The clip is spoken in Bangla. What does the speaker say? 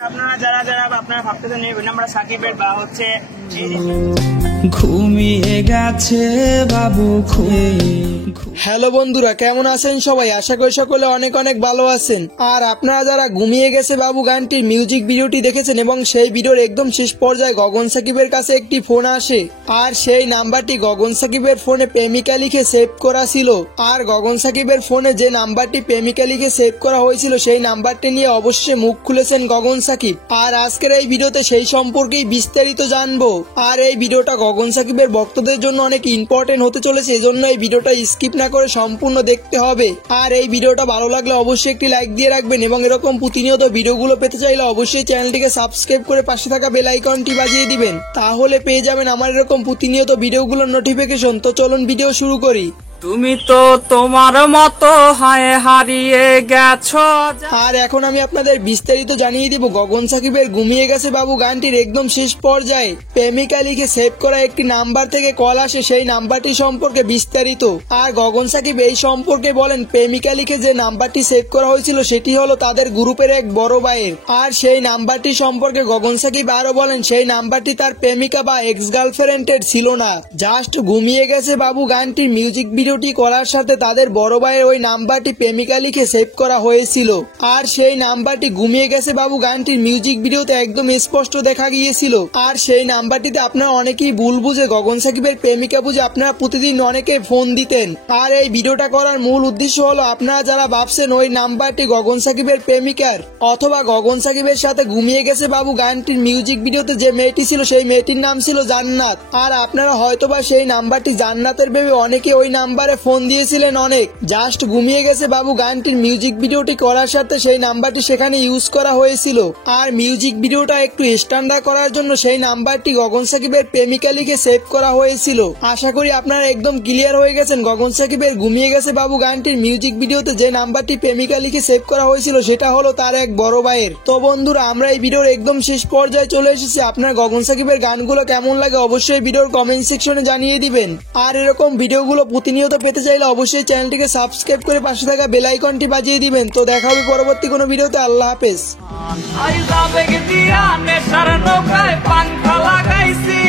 আপনারা যারা যারা আপনারা ভাবতেছেন এই আমরা সাকিবের বা হচ্ছে ঘুমিয়ে গেছে বাবু হ্যালো বন্ধুরা, কেমন আছেন সবাই? আশা করি সকলে অনেক অনেক ভালো আছেন। আর আপনারা যারা ঘুমিয়ে গেছে বাবু গানটির মিউজিক ভিডিওটি দেখেছেন এবং সেই ভিডিওর একদম শেষ পর্যায়ে গগন সাকিবের কাছে একটি ফোন আসে, আর সেই নাম্বারটি গগন সাকিবের ফোনে প্রেমিকা লিখে সেভ করা ছিল। আর গগন সাকিবের ফোনে যে নাম্বারটি প্রেমিকা লিখে সেভ করা হয়েছিল সেই নাম্বারটি নিয়ে অবশ্যই মুখ খুলেছেন গগন সাকিব। আর আজকের এই ভিডিওতে সেই সম্পর্কেই বিস্তারিত জানবো। আর এই ভিডিওটা গগন সাকিবের ভক্তদের জন্য অনেক ইম্পর্টেন্ট হতে চলেছে, এজন্য এই ভিডিওটা স্কিপ না করে সম্পূর্ণ দেখতে হবে। আর এই ভিডিওটা ভালো লাগলে অবশ্যই একটি লাইক দিয়ে রাখবেন এবং এরকম প্রতিনিয়ত ভিডিওগুলো পেতে চাইলে অবশ্যই চ্যানেলটিকে সাবস্ক্রাইব করে পাশে থাকা বেল আইকনটি বাজিয়ে দিবেন, তাহলে পেয়ে যাবেন আমার এরকম প্রতিনিয়ত ভিডিওগুলোর নোটিফিকেশন। তো চলুন ভিডিও শুরু করি। তুমি তো তোমার মতো হারিয়ে গেছো। আর এখন আমি আপনাদের বিস্তারিত জানিয়ে দিব গগন সাকিবের ঘুমিয়ে গেছে বাবু গানটির একদম শেষ পর্যায়ে প্রেমিকা লিখে সেভ করা একটি নাম্বার থেকে কল আসে, সেই নাম্বারটি সম্পর্কে বিস্তারিত। আর গগন সাকিব এই সম্পর্কে বলেন, প্রেমিকা লিখে যে নাম্বারটি সেভ করা হয়েছিল সেটি হলো তাদের গ্রুপের এক বড় ভাইয়ের। আর সেই নাম্বারটি সম্পর্কে গগন সাকিব আরো বলেন, সেই নাম্বারটি তার প্রেমিকা বা এক্স গার্লফ্রেন্ডের ছিল না। জাস্ট ঘুমিয়ে গেছে বাবু গানটির মিউজিক ভিডিওটি করার সাথে তাদের বড় ভাইয়ের ওই নাম্বারটি প্রেমিকা লিখে সেভ করা হয়েছিল। আর সেই নাম্বারটি ঘুমিয়ে গেছে বাবু গানটির মিউজিক ভিডিওতে একদম স্পষ্ট দেখা গিয়েছিল। আর সেই নাম্বারটিতে আপনারা অনেকেই ভুল বুঝে গগন সাকিবের প্রেমিকা বুঝে আপনারা প্রতিদিন অনেকে ফোন দিতেন। আর এই ভিডিওটা করার মূল উদ্দেশ্য হলো আপনারা যারা ভাবছেন ওই নাম্বারটি গগন সাকিবের প্রেমিকার অথবা গগন সাকিবের সাথে ঘুমিয়ে গেছে বাবু গানটির মিউজিক ভিডিওতে যে মেয়েটি ছিল সেই মেয়েটির নাম ছিল জান্নাত। আর আপনারা হয়তোবা সেই নাম্বারটি জান্নাতের ভেবে অনেকে ওই নাম্বারে ফোন দিয়েছিলেন অনেক। জাস্ট ঘুমিয়ে গেছে বাবু গানটির মিউজিক ভিডিওটি করার সাথে সেই নাম্বারটি সেখানে ইউজ করা হয়েছিল। আর মিউজিক ভিডিওটা একটু স্ট্যান্ডার্ড করার জন্য সেই নাম্বারটি গগন সাকিবের প্রেমিকা লিখে সেভ করা হয়েছিল। আশা করি আপনারা একদম ক্লিয়ার হয়ে গেছেন গগন সাকিবের ঘুমিয়ে গেছে বাবু গানটির মিউজিক ভিডিওতে যে নাম্বারটি প্রেমিকা লিখে সেভ করা হয়েছিল সেটা হলো তার এক বড় ভাইয়ের। তো বন্ধুরা, আমরা এই ভিডিওর একদম শেষ পর্যায়ে চলে এসেছি। আপনার গগন সাকিবের গানগুলো কেমন লাগে অবশ্যই ভিডিওর কমেন্ট সেকশনে জানিয়ে দিবেন। আর এরকম ভিডিওগুলো প্রতিনিয়ত পেতে চাইলে অবশ্যই চ্যানেলটিকে সাবস্ক্রাইব করে পাশে থাকা বেল আইকনটি বাজিয়ে দিবেন। তো দেখা হবে পরবর্তী কোনো ভিডিওতে। আল্লাহ হাফেজ। আইজা বেগ দিয়া নেশার নৌকায় পাংখা লাগাইছি।